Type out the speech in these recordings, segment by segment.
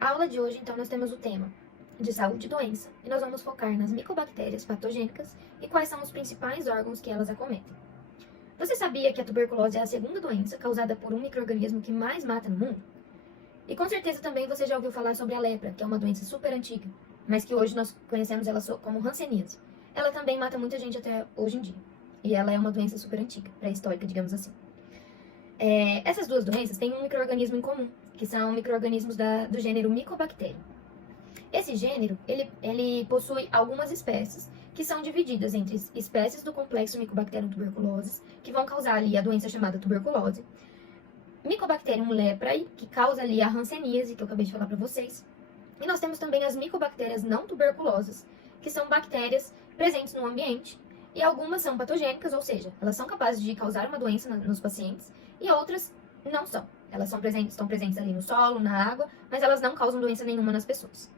A aula de hoje, então, nós temos o tema de saúde e doença, e nós vamos focar nas micobactérias patogênicas e quais são os principais órgãos que elas acometem. Você sabia que a tuberculose é a segunda doença causada por um micro-organismo que mais mata no mundo? E com certeza também você já ouviu falar sobre a lepra, que é uma doença super antiga, mas que hoje nós conhecemos ela como hanseníase. Ela também mata muita gente até hoje em dia, e ela é uma doença super antiga, pré-histórica, digamos assim. Essas duas doenças têm um micro-organismo em comum, que são micro-organismos do gênero Mycobacterium. Esse gênero, ele possui algumas espécies que são divididas entre espécies do complexo Mycobacterium tuberculosis, que vão causar ali a doença chamada tuberculose, Mycobacterium leprae, que causa ali a hanseníase, que eu acabei de falar para vocês, e nós temos também as micobactérias não tuberculosas, que são bactérias presentes no ambiente, e algumas são patogênicas, ou seja, elas são capazes de causar uma doença nos pacientes, e outras não são. Elas estão presentes ali no solo, na água, mas elas não causam doença nenhuma nas pessoas.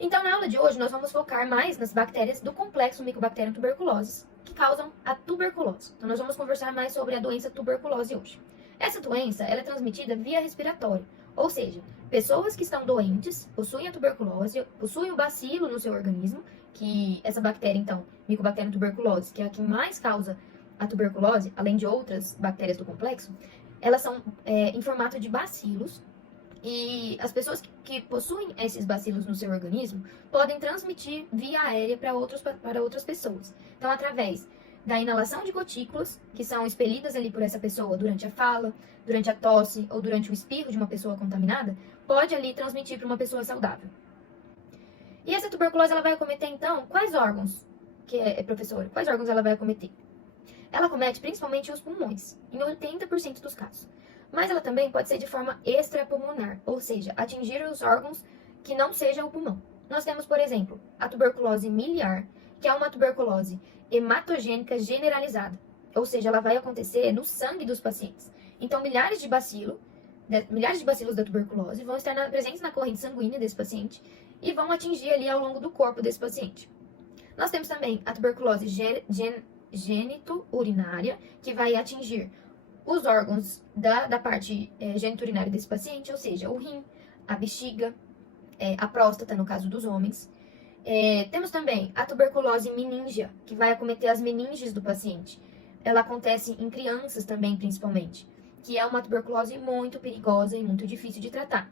Então, na aula de hoje, nós vamos focar mais nas bactérias do complexo Mycobacterium tuberculosis, que causam a tuberculose. Então, nós vamos conversar mais sobre a doença tuberculose hoje. Essa doença, ela é transmitida via respiratório, ou seja, pessoas que estão doentes, possuem a tuberculose, possuem o bacilo no seu organismo, que essa bactéria, então, Mycobacterium tuberculosis, que é a que mais causa a tuberculose, além de outras bactérias do complexo, elas são em formato de bacilos, e as pessoas que possuem esses bacilos no seu organismo podem transmitir via aérea para outras pessoas. Então, através da inalação de gotículas, que são expelidas ali por essa pessoa durante a fala, durante a tosse ou durante o espirro de uma pessoa contaminada, pode ali transmitir para uma pessoa saudável. E essa tuberculose, ela vai acometer, então, quais órgãos? Professor, quais órgãos ela vai acometer? Ela acomete principalmente os pulmões, em 80% dos casos. Mas ela também pode ser de forma extrapulmonar, ou seja, atingir os órgãos que não seja o pulmão. Nós temos, por exemplo, a tuberculose miliar, que é uma tuberculose hematogênica generalizada, ou seja, ela vai acontecer no sangue dos pacientes. Então, milhares de bacilos da tuberculose vão estar presentes na corrente sanguínea desse paciente e vão atingir ali ao longo do corpo desse paciente. Nós temos também a tuberculose genito-urinária, que vai atingir os órgãos da parte geniturinária desse paciente, ou seja, o rim, a bexiga, a próstata, no caso dos homens. Temos também a tuberculose meningea, que vai acometer as meninges do paciente. Ela acontece em crianças também, principalmente, que é uma tuberculose muito perigosa e muito difícil de tratar.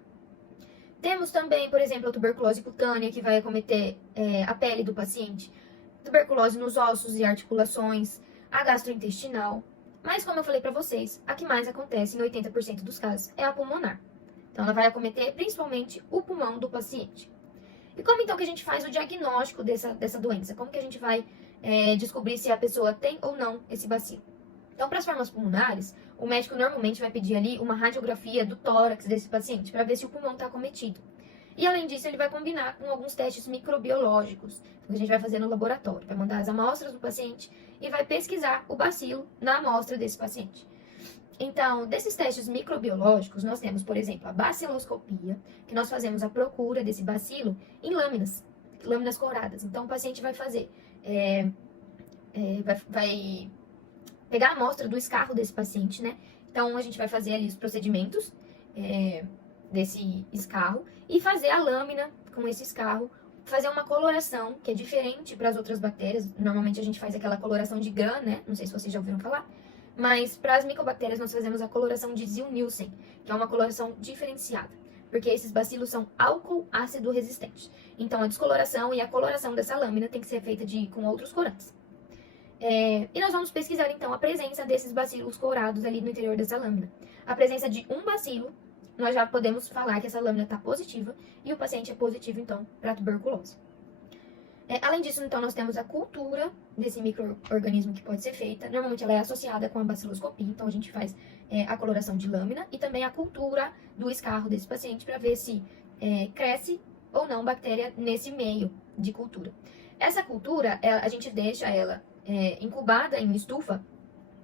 Temos também, por exemplo, a tuberculose cutânea, que vai acometer a pele do paciente, tuberculose nos ossos e articulações, a gastrointestinal. Mas, como eu falei para vocês, a que mais acontece em 80% dos casos é a pulmonar. Então, ela vai acometer principalmente o pulmão do paciente. E como então que a gente faz o diagnóstico dessa doença? Como que a gente vai descobrir se a pessoa tem ou não esse bacilo? Então, para as formas pulmonares, o médico normalmente vai pedir ali uma radiografia do tórax desse paciente para ver se o pulmão está acometido. E, além disso, ele vai combinar com alguns testes microbiológicos que a gente vai fazer no laboratório. Vai mandar as amostras do paciente e vai pesquisar o bacilo na amostra desse paciente. Então, desses testes microbiológicos, nós temos, por exemplo, a baciloscopia, que nós fazemos a procura desse bacilo em lâminas couradas. Então, o paciente vai fazer, vai pegar a amostra do escarro desse paciente, né? Então, a gente vai fazer ali os procedimentos desse escarro e fazer a lâmina com esse escarro, fazer uma coloração que é diferente para as outras bactérias. Normalmente a gente faz aquela coloração de Gram, né? Não sei se vocês já ouviram falar. Mas para as micobactérias nós fazemos a coloração de Ziel-Nielsen, que é uma coloração diferenciada, porque esses bacilos são álcool ácido resistentes. Então a descoloração e a coloração dessa lâmina tem que ser feita com outros corantes. E nós vamos pesquisar então a presença desses bacilos courados ali no interior dessa lâmina. A presença de um bacilo, nós já podemos falar que essa lâmina está positiva e o paciente é positivo, então, para a tuberculose. Além disso, então, nós temos a cultura desse micro-organismo que pode ser feita. Normalmente ela é associada com a baciloscopia, então a gente faz a coloração de lâmina e também a cultura do escarro desse paciente para ver se cresce ou não bactéria nesse meio de cultura. Essa cultura, a gente deixa ela incubada em uma estufa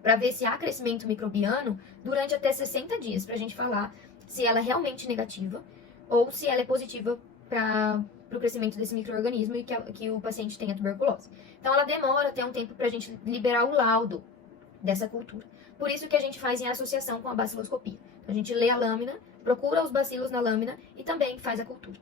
para ver se há crescimento microbiano durante até 60 dias, para a gente falar se ela é realmente negativa ou se ela é positiva para o crescimento desse micro-organismo e que o paciente tenha tuberculose. Então, ela demora até um tempo para a gente liberar o laudo dessa cultura. Por isso que a gente faz em associação com a baciloscopia. Então, a gente lê a lâmina, procura os bacilos na lâmina e também faz a cultura.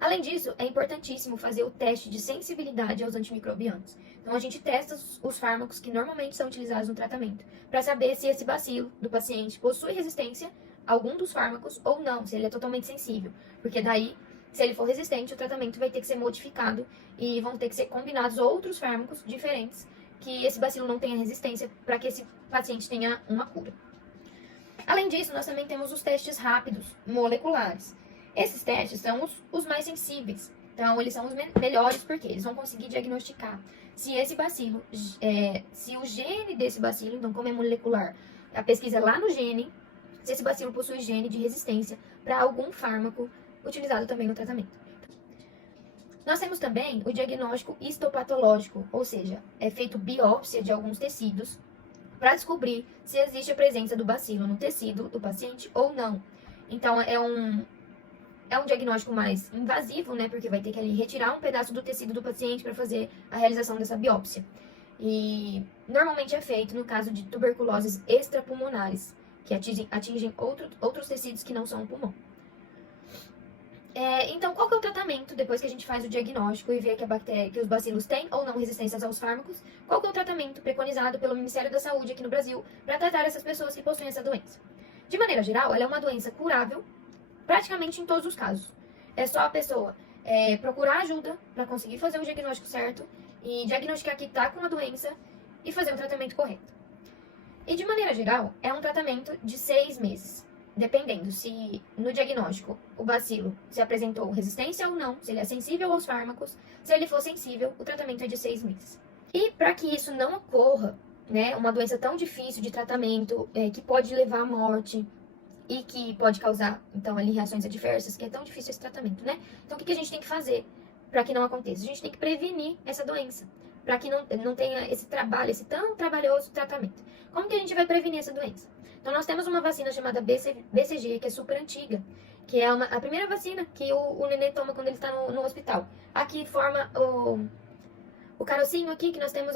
Além disso, é importantíssimo fazer o teste de sensibilidade aos antimicrobianos. Então, a gente testa os fármacos que normalmente são utilizados no tratamento, para saber se esse bacilo do paciente possui resistência a algum dos fármacos ou não, se ele é totalmente sensível. Porque daí, se ele for resistente, o tratamento vai ter que ser modificado e vão ter que ser combinados outros fármacos diferentes que esse bacilo não tenha resistência para que esse paciente tenha uma cura. Além disso, nós também temos os testes rápidos, moleculares. Esses testes são os mais sensíveis. Então, eles são os melhores porque eles vão conseguir diagnosticar se esse bacilo, se o gene desse bacilo, então como é molecular, a pesquisa é lá no gene, se esse bacilo possui gene de resistência para algum fármaco utilizado também no tratamento. Nós temos também o diagnóstico histopatológico, ou seja, é feito biópsia de alguns tecidos para descobrir se existe a presença do bacilo no tecido do paciente ou não. Então, é um diagnóstico mais invasivo, né? Porque vai ter que ali retirar um pedaço do tecido do paciente para fazer a realização dessa biópsia. E normalmente é feito no caso de tuberculoses extrapulmonares, que atingem outros tecidos que não são o pulmão. Então, qual que é o tratamento depois que a gente faz o diagnóstico e vê que os bacilos têm ou não resistências aos fármacos? Qual que é o tratamento preconizado pelo Ministério da Saúde aqui no Brasil para tratar essas pessoas que possuem essa doença? De maneira geral, ela é uma doença curável praticamente em todos os casos. É só a pessoa procurar ajuda para conseguir fazer o diagnóstico certo e diagnosticar que está com a doença e fazer o tratamento correto. E de maneira geral, é um tratamento de 6 meses. Dependendo se no diagnóstico o bacilo se apresentou resistência ou não, se ele é sensível aos fármacos. Se ele for sensível, o tratamento é de 6 meses. E para que isso não ocorra, né, uma doença tão difícil de tratamento, que pode levar à morte e que pode causar, então, ali reações adversas, que é tão difícil esse tratamento, né? Então, o que a gente tem que fazer para que não aconteça? A gente tem que prevenir essa doença, para que não tenha esse tão trabalhoso tratamento. Como que a gente vai prevenir essa doença? Então, nós temos uma vacina chamada BCG, que é super antiga, que é a primeira vacina que o neném toma quando ele está no hospital. Aqui forma o carocinho aqui, que nós temos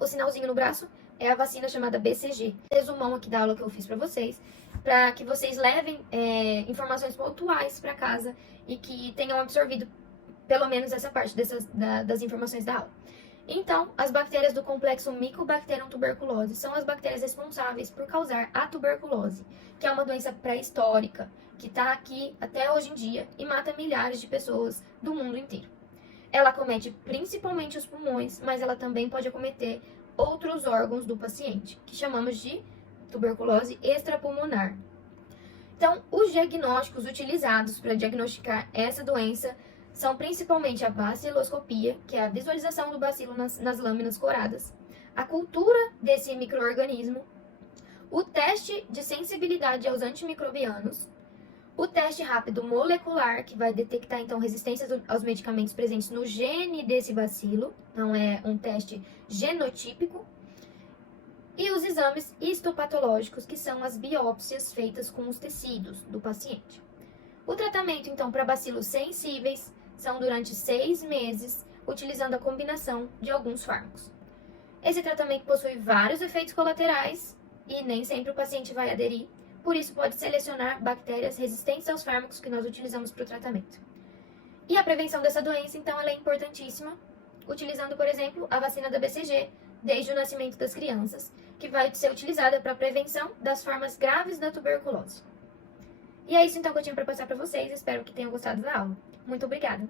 o sinalzinho no braço, é a vacina chamada BCG. Resumão aqui da aula que eu fiz para vocês, para que vocês levem informações pontuais para casa e que tenham absorvido pelo menos essa parte das informações da aula. Então, as bactérias do complexo Mycobacterium tuberculose são as bactérias responsáveis por causar a tuberculose, que é uma doença pré-histórica, que está aqui até hoje em dia e mata milhares de pessoas do mundo inteiro. Ela acomete principalmente os pulmões, mas ela também pode acometer outros órgãos do paciente, que chamamos de tuberculose extrapulmonar. Então, os diagnósticos utilizados para diagnosticar essa doença são principalmente a baciloscopia, que é a visualização do bacilo nas lâminas coradas, a cultura desse micro-organismo, o teste de sensibilidade aos antimicrobianos, o teste rápido molecular, que vai detectar, então, resistências aos medicamentos presentes no gene desse bacilo, então é um teste genotípico, e os exames histopatológicos, que são as biópsias feitas com os tecidos do paciente. O tratamento, então, para bacilos sensíveis são durante 6 meses, utilizando a combinação de alguns fármacos. Esse tratamento possui vários efeitos colaterais e nem sempre o paciente vai aderir, por isso pode selecionar bactérias resistentes aos fármacos que nós utilizamos para o tratamento. E a prevenção dessa doença, então, ela é importantíssima, utilizando, por exemplo, a vacina da BCG, desde o nascimento das crianças, que vai ser utilizada para a prevenção das formas graves da tuberculose. E é isso então que eu tinha para passar para vocês, espero que tenham gostado da aula. Muito obrigada!